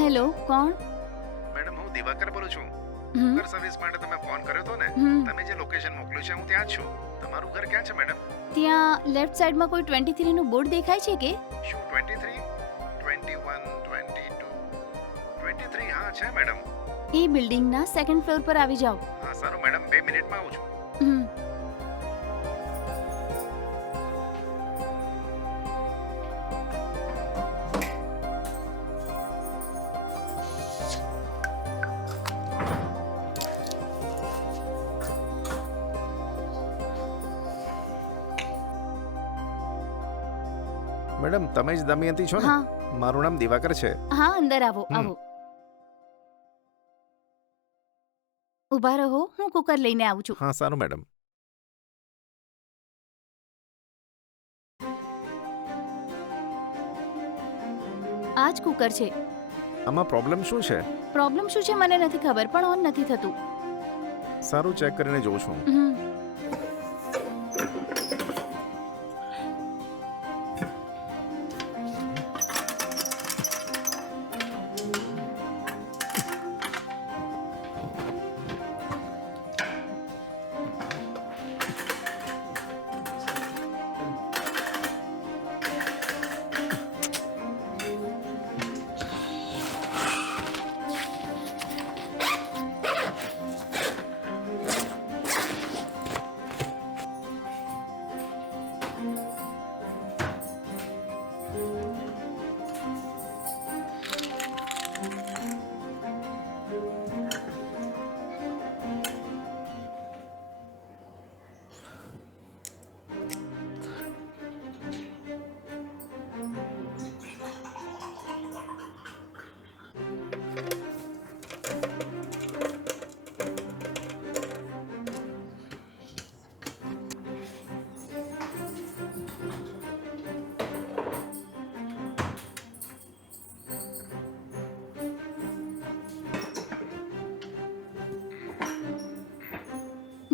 Hello, કોણ? Madam હું દિવાકર બોલું છું. હમ ઘર સર્વિસ માટે તમે ફોન કર્યો હતો ને? હમ તમે જે લોકેશન મોકલ્યું છે હું ત્યાં જ છું. તમારું ઘર ક્યાં છે મેડમ? ત્યાં લેફ્ટ સાઈડમાં કોઈ 23 નું બોર્ડ દેખાય છે કે? શું 23, 21, 22, 23? હા છે મેડમ. એ બિલ્ડિંગના સેકન્ડ ફ્લોર પર આવી જાઓ. હા સારું મેડમ, 2 મિનિટમાં આવું છું. હમ મેડમ તમે જ દમયંતી છો ને? હા મારું નામ દિવાકર છે. હા, અંદર આવો હમ. આવો. ઊભા રહો, હું કુકર લઈને આવું છું. હા સારું મેડમ. આ જ કુકર છે. આમાં પ્રોબ્લેમ શું છે? પ્રોબ્લેમ શું છે મને નથી ખબર, પણ ઓન નથી થતું. સારું, ચેક કરીને જોઉં છું. હમ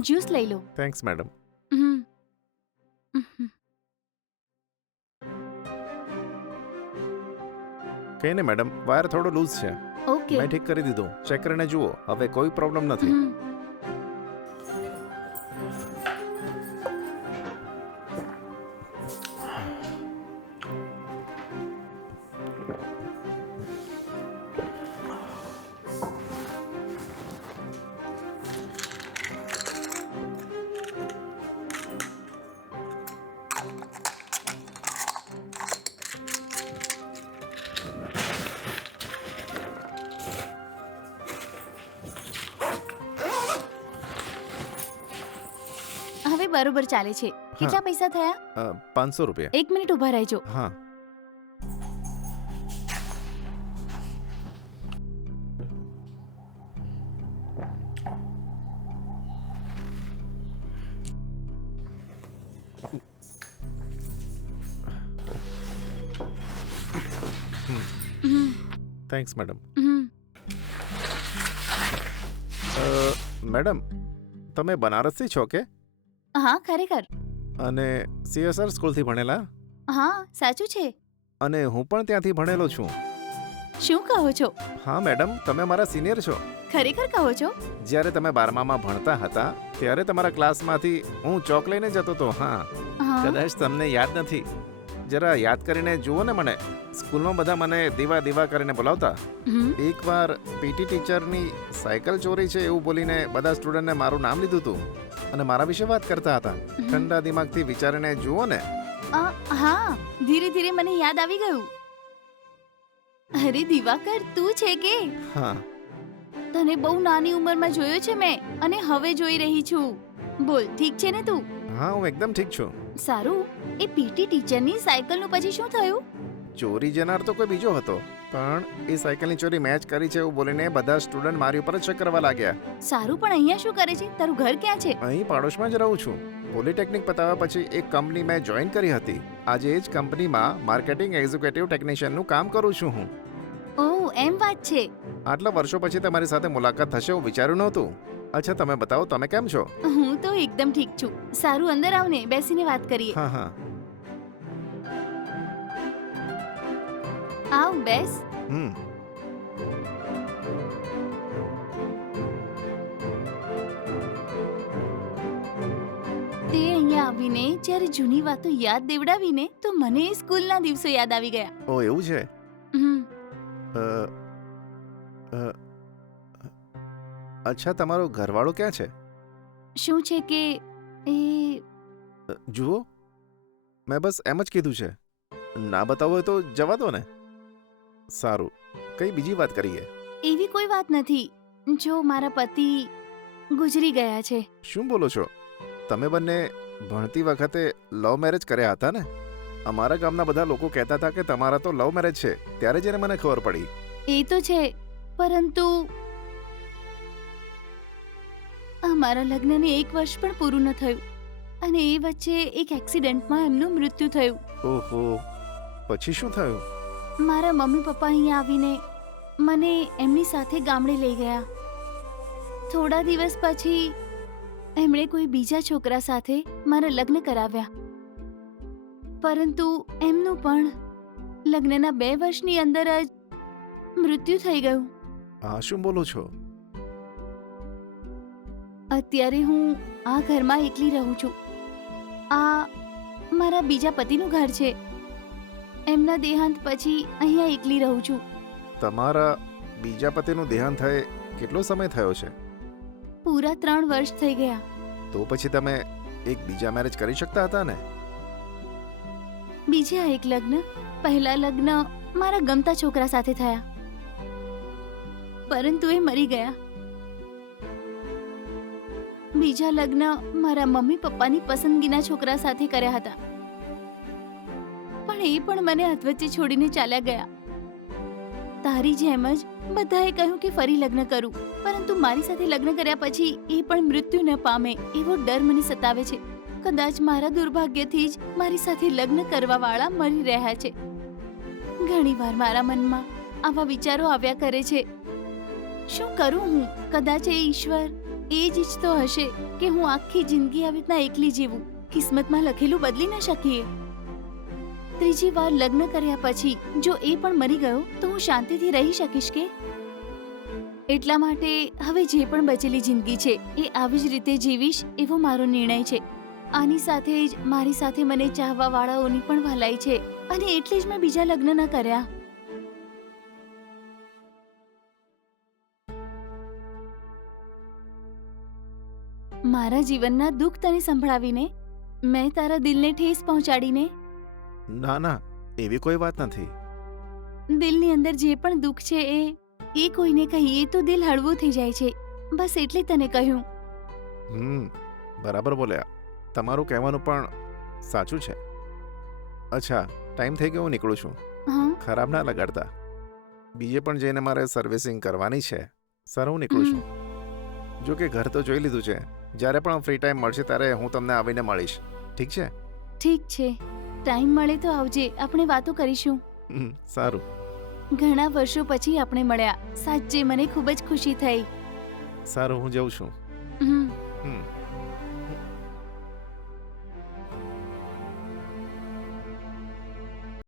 જ્યુસ લઈ લો. Thanks madam. હમ હમ. કઈ નહીં મેડમ, વાયર થોડો લૂઝ છે. ઓકે. મેં ઠીક કરી દીધું. ચેક કરીને જુઓ, હવે કોઈ પ્રોબ્લેમ નથી. હમ. હવે બરોબર ચાલે છે. કેટલા પૈસા થયા? 500 રૂપિયા. 1 મિનિટ ઊભા રહેજો. હા. હમ થેન્ક્સ મેડમ. હમ. મેડમ તમે બનારસથી છો કે? હા, ખરેખર. અને સીએસઆર સ્કૂલથી ભણેલા? હા, સાચું છે. અને હું પણ ત્યાંથી ભણેલો છું. શું કહો છો? હા મેડમ, તમે મારા સિનિયર છો. ખરેખર કહો છો? જ્યારે તમે 12મામાં ભણતા હતા ત્યારે તમારા ક્લાસમાંથી હું ચોક લઈને જતો હતો. હા, હા. કદાચ તમને યાદ નથી. જરા યાદ કરીને જુઓ ને મને. સ્કૂલમાં બધા મને દીવા દીવા કરીને બોલાવતા. હમ. એકવાર પીટી ટીચરની સાયકલ ચોરી છે એવું બોલીને બધા સ્ટુડન્ટને મારું નામ લીધું હતું અને મારા વિશે વાત કરતા હતા. ઠંડા દિમાગથી વિચારીને જુઓ ને. હા, ધીરે ધીરે મને યાદ આવી ગયું. અરે દિવાકર, તું છે કે? હા. તને બહુ નાની ઉંમરમાં જોયો છે મેં અને હવે જોઈ રહી છું. બોલ, ઠીક છે ને તું? હા, હું એકદમ ઠીક છું. સારું. એ પીટી ટીચરની સાયકલનું પછી શું થયું? ચોરી જનાર તો કોઈ બીજો હતો, પણ એ સાયકલની ચોરી મેં જ કરી છે એવું બોલીને બધા સ્ટુડન્ટ મારી ઉપર જ શક કરવા લાગ્યા. સારું, પણ અહીંયા શું કરે છે? તારું ઘર ક્યાં છે? અહીં પાડોશમાં જ રહું છું. પોલિટેકનિક પતાવ્યા પછી એક કંપની મેં જોઈન કરી હતી. આજે એ જ કંપનીમાં માર્કેટિંગ એક્ઝિક્યુટિવ ટેકનિશિયનનું કામ કરું છું હું. ઓહ, એમ વાત છે. આટલા વર્ષો પછી તમારી સાથે મુલાકાત થશે એવું વિચાર્યું નહોતું. અચ્છા, તમે બતાવો, તમે કેમ છો? હું તો એકદમ ઠીક છું. સારું, અંદર આવ ને, બેસીને વાત કરીએ. હા હા. આવ, બેસ. હમ. જ્યારે જૂની વાતો યાદ દેવડાવીને તો મને એ સ્કૂલના દિવસો યાદ આવી ગયા. ઓ એવું છે. હમ, અ, અ, અચ્છા તમારો ઘરવાળો ક્યાં છે? શું છે કે એ જુઓ મેં બસ એમ જ કીધું છે. ના બતાવો હોય તો જવા દો ને. સારું કઈ બીજી વાત કરીએ. એવી કોઈ વાત નથી. જો મારા પતિ ગુજરી ગયા છે. શું બોલો છો? તમે બંને ભણતી વખતે લવ મેરેજ કર્યા હતા ને? અમારા ગામના બધા લોકો કહેતા હતા કે તમારા તો લવ મેરેજ છે. ત્યારે જ એને મને ખબર પડી. એ તો છે, પરંતુ અમારા લગ્નને 1 વર્ષ પણ પૂરું ન થયું અને એ વચ્ચે એક એક્સિડન્ટમાં એમનું મૃત્યુ થયું. ઓહો, પછી શું થયું? મારા મમ્મી પપ્પા અહીંયા આવીને મને એમની સાથે ગામડે લઈ ગયા. થોડા દિવસ પછી એમણે કોઈ બીજા છોકરા સાથે મારા લગ્ન કરાવ્યા, પરંતુ એમનું પણ લગ્નના 2 વર્ષની અંદર જ મૃત્યુ થઈ ગયું. આ શું બોલો છો? અત્યારે હું આ ઘરમાં એકલી રહું છું. આ મારા બીજા પતિનું ઘર છે. એમના દેહાંત પછી અહીંયા એકલી રહું છું. તમારા બીજા પતિનું દેહાંત થયે કેટલો સમય થયો છે? પૂરા 3 વર્ષ થઈ ગયા. તો પછી તમે એક બીજા મેરેજ કરી શકતા હતા ને? બીજા એક લગ્ન, પહેલા લગ્ન મારા ગમતા છોકરા સાથે થયા, પરંતુ એ મરી ગયા. બીજા લગ્ન મારા મમ્મી પપ્પાની પસંદગીના છોકરા સાથે કર્યા હતા, પણ એ પણ મને અધવચ્ચે છોડીને ચાલ્યા ગયા. તારી જેમ જ બધાએ કહ્યું કે ફરી લગ્ન કરું, પરંતુ મારી સાથે લગ્ન કર્યા પછી એ પણ મૃત્યુ ન પામે એવો ડર મને સતાવે છે. કદાચ મારા દુર્ભાગ્યથી જ મારી સાથે લગ્ન કરવાવાળા મરી રહ્યા છે. ઘણીવાર મારા મનમાં આવા વિચારો આવ્યા કરે છે. શું કરું હું? કદાચ એ ઈશ્વર એ જ ઈચ્છતો હશે કે હું આખી જિંદગી આવી રીતના એકલી જીવું. કિસ્મતમાં લખેલું બદલી ન શકીએ. ત્રીજી વાર લગ્ન કર્યા પછી જો એ પણ મરી ગયો તો હું શાંતિથી રહી શકીશ કે? એટલા માટે હવે જે પણ બચેલી જિંદગી છે એ આવી જ રીતે જીવીશ એવો મારો નિર્ણય છે. આની સાથે જ મારી સાથે મને ચાહવા વાળાઓની પણ ભલાઈ છે અને એટલે જ મેં બીજા લગ્ન ન કર્યા. મારા જીવનના દુઃખ તને સંભળાવીને મેં તારા દિલને ઠેસ પહોંચાડીને? ના ના, એવી કોઈ વાત નથી. દિલની અંદર જે પણ દુઃખ છે એ કોઈને કહીએ તો દિલ હળવું થઈ જાય છે. બસ એટલે તને કહ્યું. બરાબર બોલ્યા. તમારું કહેવાનું પણ સાચું છે. અચ્છા ટાઈમ થઈ ગયો, હું નીકળું છું. હા, ખરાબ ના લગાડતા. બીજે પણ જઈને મારે સર્વિસિંગ કરવાની છે. સર હું નીકળું છું. જો કે ઘર તો જોઈ લીધું છે. જ્યારે પણ ફ્રી ટાઈમ મળશે ત્યારે હું તમને આવીને મળીશ. ઠીક છે? ઠીક છે. ટાઈમ મળે તો આવજે, આપણે વાતો કરીશું. સારું. ઘણા વર્ષો પછી આપણે મળ્યા. સાચે મને ખૂબ જ ખુશી થઈ. સારું, હું જઉં છું. હમ. હમ